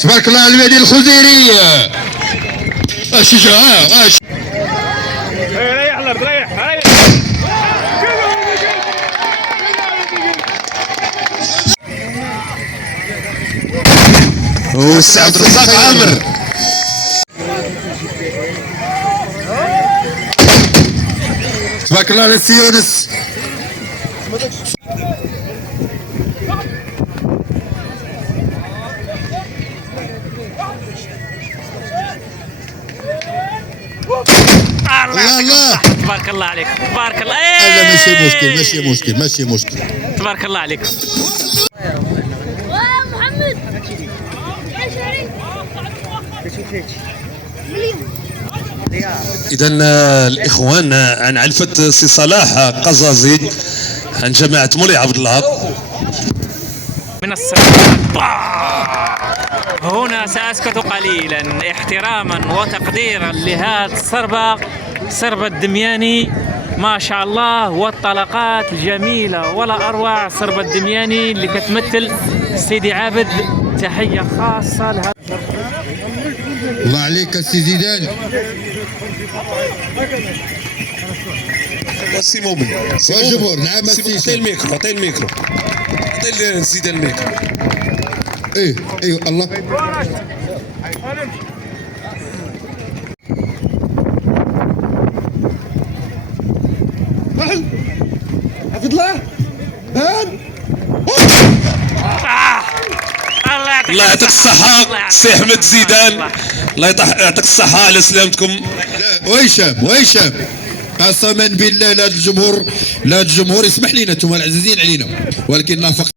تبارك الله على المهدي الخزيري. الشجاع ريح الارض ريح. والسي عبد الرزاق عامر. تبارك الله على السي يونس. الله تبارك الله عليك. تبارك الله. لا ماشي مشكل. تبارك الله عليك. محمد إذا الإخوان عن علفة سي صلاح قزازي عن جماعة مولاي عبد الله من السلام. هنا سأسكت قليلا احتراما وتقديرا لهذا سربة الدمياني ما شاء الله، والطلقات الجميلة ولا أروع. سربة الدمياني اللي كتمثل سيدي عابد، تحية خاصة لها. الله عليك السي زيدان. سي مؤمن الجمهور. نعم عطي الميكرو عطي زيدان الميكرو. ايوه الله. حفظ الله هان. الله يعطيك الصحة سي أحمد زيدان، الله يعطيك الصحة على سلامتكم. وهشام قسما بالله لا الجمهور يسمح لنا، انتم العزيزين علينا، ولكن نافق